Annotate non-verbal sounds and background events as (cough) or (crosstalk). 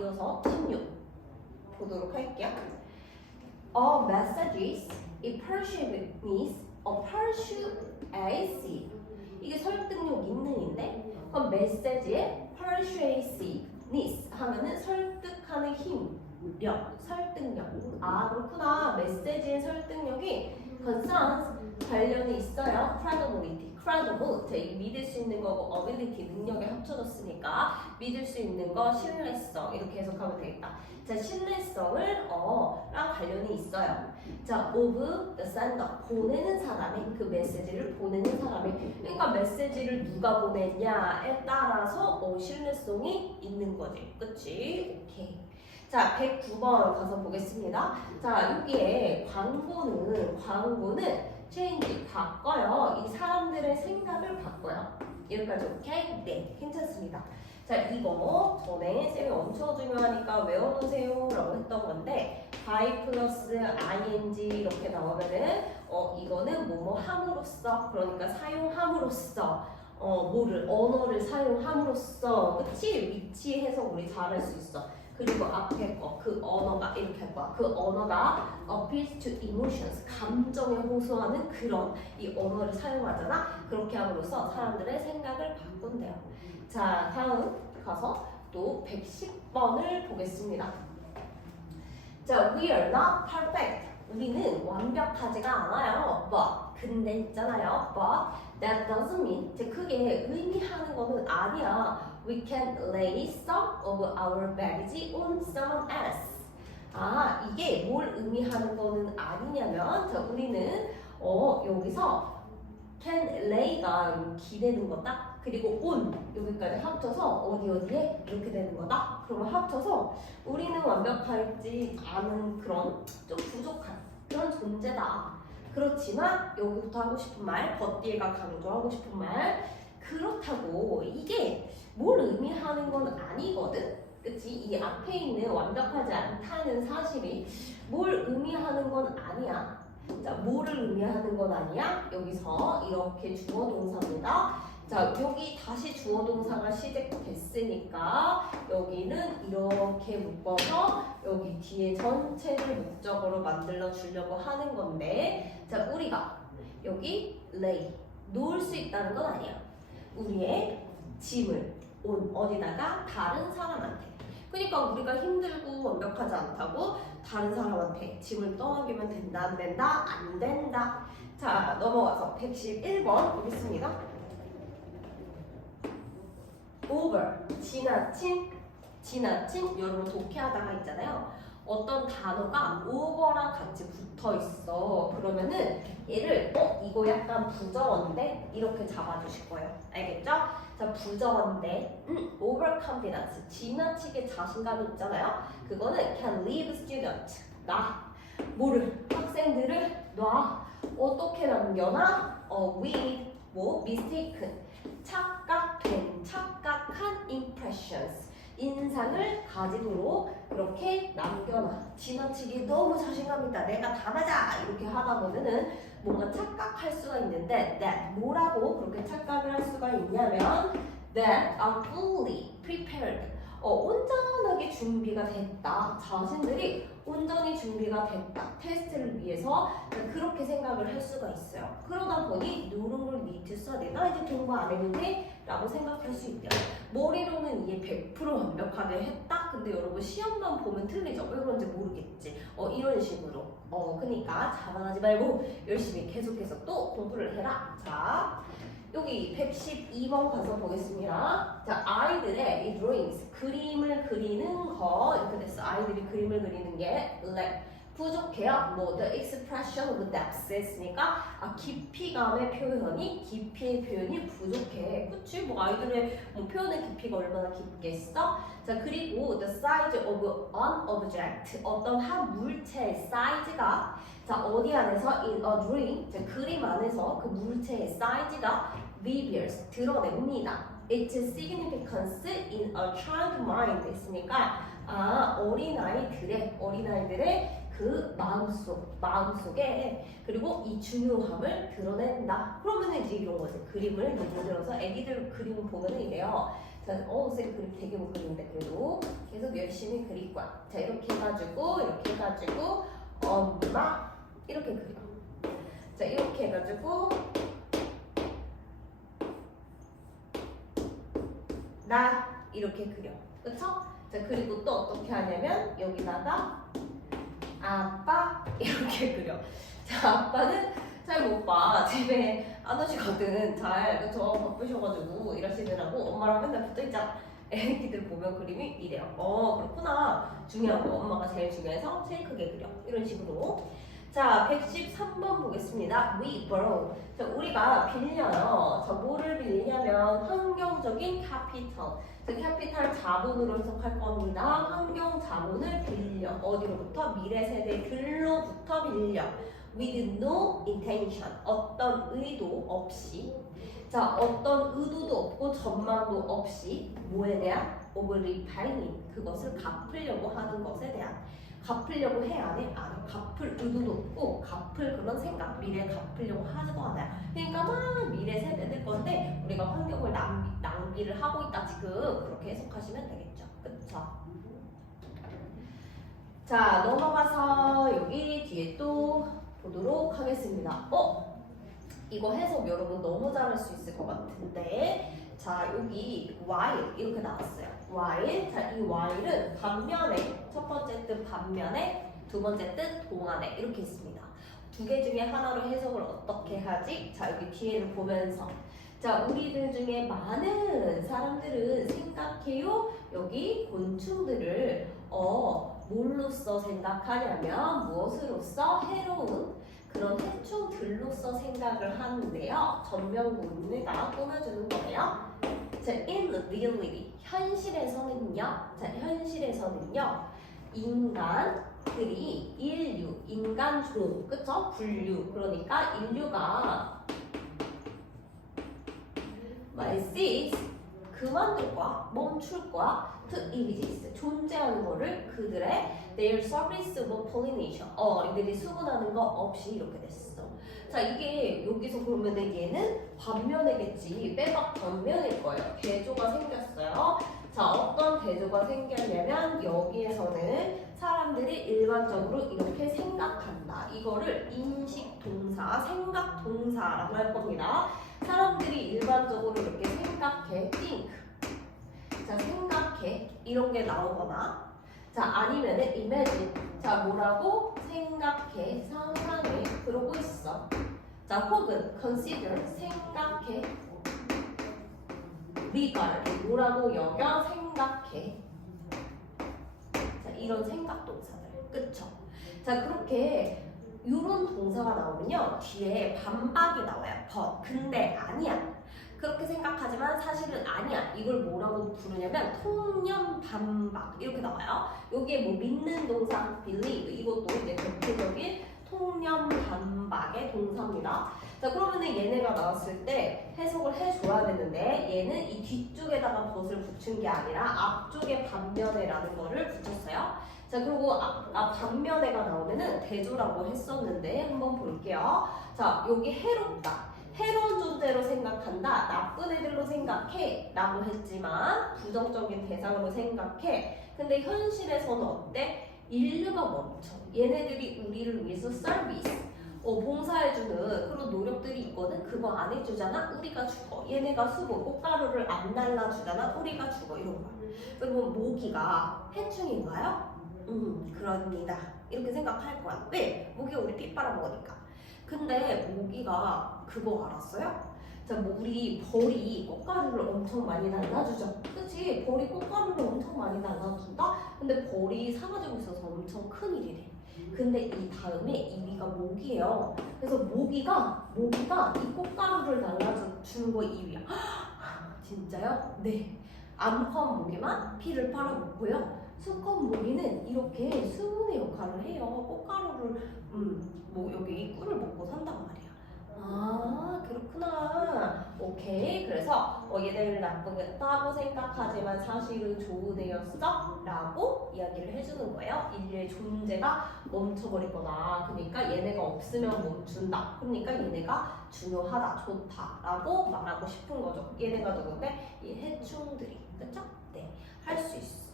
이어서 16 보도록 할게요. All messages it persuasiveness, a persuasive 이게 설득력 있는인데 그럼 메시지의 persuasiveness 하면은 설득하는 힘력, 설득력. 아 그렇구나. 메시지의 설득력이 concerns 관련이 있어요. Credibility, credible 이 믿을 수 있는 거고 ability 능력에 합쳐졌으니까 믿을 수 있는 거 신뢰성 이렇게 해석하면 되겠다. 자 신뢰성을 어랑 관련이 있어요. 자 of the sender 보내는 사람의 그 메시지를 보내는 사람의 그러니까 메시지를 누가 보냈냐에 따라서 어, 신뢰성이 있는 거지. 그치? 오케이. 자, 109번 가서 보겠습니다. 자, 여기에 광고는, 광고는 체인지 바꿔요. 이 사람들의 생각을 바꿔요. 여기까지 오케이? 네, 괜찮습니다. 자, 이거 전에 쌤이 엄청 중요하니까 외워놓으세요 라고 했던 건데 by 플러스 ing 이렇게 나오면은 어, 이거는 뭐뭐 함으로써 그러니까 사용함으로써 어, 뭐를 언어를 사용함으로써 그치? 위치 해석 우리 잘할 수 있어. 그리고 앞에 거 그 언어가 이렇게 할 거야. 그 언어가 appeals to emotions 감정에 호소하는 그런 이 언어를 사용하잖아. 그렇게 함으로써 사람들의 생각을 바꾼대요. 자 다음 가서 또 110번을 보겠습니다. 자 we are not perfect. 우리는 완벽하지가 않아요. But 근데 있잖아요. But that doesn't mean 제 크게 의미하는 거는 아니야. We can lay some of our baggage on someone else. 아 이게 뭘 의미하는 거는 아니냐면 자 우리는 어 여기서 can lay가 기대는 거다. 그리고 on 여기까지 합쳐서 어디 어디에 이렇게 되는 거다. 그러면 합쳐서 우리는 완벽하지 않은 그런 좀 부족한 그런 존재다. 그렇지만 여기부터 하고 싶은 말, 겉뒤에가 강조하고 싶은 말 그렇다고 이게 뭘 의미하는 건 아니거든. 그치? 이 앞에 있는 완벽하지 않다는 사실이 뭘 의미하는 건 아니야. 자, 뭐를 의미하는 건 아니야? 여기서 이렇게 주어 동사입니다. 자, 여기 다시 주어 동사가 시작됐으니까 여기는 이렇게 묶어서 여기 뒤에 전체를 목적으로 만들어 주려고 하는 건데 자, 우리가 여기 lay 놓을 수 있다는 건 아니야. 우리의 짐을 온 어디다가 다른 사람한테. 그러니까 우리가 힘들고 완벽하지 않다고 다른 사람한테 짐을 떠넘기면 된다 안 된다 안 된다. 자 넘어가서 111번 보겠습니다. over 지나친 지나친 여러분 독해하다가 있잖아요. 어떤 단어가 over랑 같이 붙어 있어. 그러면은 얘를 어 이거 약간 부정어인데 이렇게 잡아주실 거예요. 알겠죠? 자 부정어인데 음, overconfidence 지나치게 자신감이 있잖아요. 그거는 can leave student. 나 뭐를. 학생들을 놔. 어떻게 남겨놔? 어 with 뭐 mistaken. 착각된 착각한 impressions. 인상을 가지도록 그렇게 남겨놔. 지나치게 너무 자신감 있다. 내가 다 맞아! 이렇게 하다 보면은 뭔가 착각할 수가 있는데 that 뭐라고 그렇게 착각을 할 수가 있냐면 that are fully prepared. 어, 온전하게 준비가 됐다. 자신들이 온전히 준비가 됐다. 테스트를 위해서 그렇게 생각을 할 수가 있어요. 그러다 보니 누른 걸 need to study 나? 이제 공부 안 했는데? 라고 생각할 수 있대요. 머리로는 이게 100% 완벽하게 했다 근데 여러분 시험만 보면 틀리죠. 왜 그런지 모르겠지. 어 이런 식으로. 어 그니까 자만하지 말고 열심히 계속해서 또 공부를 해라. 자 여기 112번 가서 보겠습니다. 자, 아이들의 이 drawings, 그림을 그리는 거. 이렇게 됐어. 아이들이 그림을 그리는 게 lack, 부족해요. 뭐 the expression of depth 했으니까 아, 깊이감의 표현이 깊이의 표현이 부족해. 그치? 뭐 아이들의 뭐 표현의 깊이가 얼마나 깊겠어? 자, 그리고 the size of an object, 어떤 한 물체의 사이즈가 자, 어디 안에서 in a drawing, 자, 그림 안에서 그 물체의 사이즈가 reveals, 드러냅니다. Its significance in a child mind 했으니까 아, 어린아이들의, 어린아이들의 그 마음속, 마음속에 그리고 이 중요함을 드러낸다. 그러면 이제 이런 거지. 그림을 예를 들어서 애기들 그림을 보면 이래요. 자, 자, 어, 쌤 그림 되게 못 그리는데 그래도 계속 열심히 그릴 거야. 자, 이렇게 해가지고 이렇게 해가지고 엄마 이렇게 그려. 자, 이렇게 해가지고 나 이렇게 그려. 그쵸? 자, 그리고 또 어떻게 하냐면 여기다가 아빠 (laughs) 이렇게 그려. 자, 아빠는 잘 못 봐. 집에 안 오시거든. 잘, 그쵸? 바쁘셔가지고 일하시느라고 엄마랑 맨날 붙어있자. 애기들 보면 그림이 이래요. 어, 그렇구나. 중요한 거. 엄마가 제일 중요해서 제일 크게 그려. 이런 식으로. 자, 113번 보겠습니다. We borrow. 자, 우리가 빌려요. 자, 뭐를 빌리냐면 환경적인 캐피털. 그 캐피탈 자본으로 해석할 겁니다. 환경 자본을 빌려. 어디로부터? 미래 세대들로부터 빌려. with no intention. 어떤 의도 없이. 자, 어떤 의도도 없고 전망도 없이 뭐에 대한 of repaying 그것을 갚으려고 하는 것에 대한 갚으려고 해 안 해? 안 해. 갚을 의도도 없고 갚을 그런 생각 미래 갚으려고 하지도 않아요. 그러니까 막 미래 세대들 건데 우리가 환경을 낭비, 낭비를 하고 있다 지금 그렇게 해석하시면 되겠죠. 그쵸? 자 넘어가서 여기 뒤에 또 보도록 하겠습니다. 어? 이거 해석 여러분 너무 잘할 수 있을 것 같은데 자 여기 while 이렇게 나왔어요. while 자 이 while은 반면에 첫 번째 뜻 반면에 두 번째 뜻 동안에 이렇게 있습니다. 두 개 중에 하나로 해석을 어떻게 하지? 자 여기 뒤에를 보면서 자 우리들 중에 많은 사람들은 생각해요 여기 곤충들을 어 뭘로써 생각하냐면 무엇으로써 해로운 그런 해충들로서 생각을 하는데요. 전명구입니다. 꾸며주는 거예요. 자, in reality 현실에서는요. 자, 현실에서는요. 인간들이 인류, 인간종, 그쵸? 분류. 그러니까 인류가 말sis 그만둘 거야, 멈출 거야. to exist 존재하는 거를 그들의 their service of pollination 어 이들이 수분하는 거 없이 이렇게 됐어. 자 이게 여기서 보면은 얘는 반면이겠지 빼박 반면일 거예요. 대조가 생겼어요. 자 어떤 대조가 생겼냐면 여기에서는 사람들이 일반적으로 이렇게 생각한다. 이거를 인식 동사, 생각 동사라고 할 겁니다. 사람들이 일반적으로 이렇게 생각해, think. 자 생각해. 이런 게 나오거나. 자 아니면은 imagine. 자 뭐라고? 생각해 상상해. 그러고 있어. 자 혹은 consider 생각해. regard 뭐라고 여겨? 생각해. 자 이런 생각 동사들. 그쵸? 자 그렇게 이런 동사가 나오면요 뒤에 반박이 나와요 but 근데 아니야 그렇게 생각하지만 사실은 아니야. 이걸 뭐라고 부르냐면 통념 반박 이렇게 나와요. 여기에 뭐 믿는 동사 believe 이것도 이제 대표적인 통념 반박의 동사입니다. 자 그러면은 얘네가 나왔을 때 해석을 해줘야 되는데 얘는 이 뒤쪽에다가 벗을 붙인 게 아니라 앞쪽에 반면에라는 거를 붙였어요. 자 그리고 앞, 앞 반면에가 나오면은 대조라고 했었는데 한번 볼게요. 자 여기 해롭다. 해로운 존재로 생각한다. 나쁜 애들로 생각해. 라고 했지만 부정적인 대상으로 생각해. 근데 현실에서는 어때? 인류가 멈춰. 얘네들이 우리를 위해서 서비스. 어, 봉사해주는 그런 노력들이 있거든. 그거 안 해주잖아. 우리가 죽어. 얘네가 수고 꽃가루를 안 날라주잖아. 우리가 죽어. 이런 거야. 그리고 모기가 해충인가요? 음, 그럽니다. 이렇게 생각할 거야. 왜? 모기가 우리 피 빨아먹으니까. 근데 모기가 그거 알았어요? 자, 뭐 우리 벌이 꽃가루를 엄청 많이 날라주죠. 그치? 벌이 꽃가루를 엄청 많이 날라준다? 근데 벌이 사가지고 있어서 엄청 큰 일이래. 근데 이 다음에 2위가 모기예요. 그래서 모기가, 모기가 이 꽃가루를 날라주는 거 2위야. 진짜요? 네. 암컷 모기만 피를 빨아먹고요. 수컷 모기는 이렇게 수분의 역할을 해요. 꽃가루를 음, 뭐 여기 꿀을 먹고 산단 말이야. 아 그렇구나. 오케이. 그래서 어, 얘네를 나쁘겠다고 생각하지만 사실은 좋은 애였어 라고 이야기를 해주는 거예요. 인류의 존재가 멈춰버리거나 그러니까 얘네가 없으면 멈춘다. 그러니까 얘네가 중요하다, 좋다 라고 말하고 싶은 거죠. 얘네가 누군데 이 해충들이. 그쵸? 네, 할 수 있어.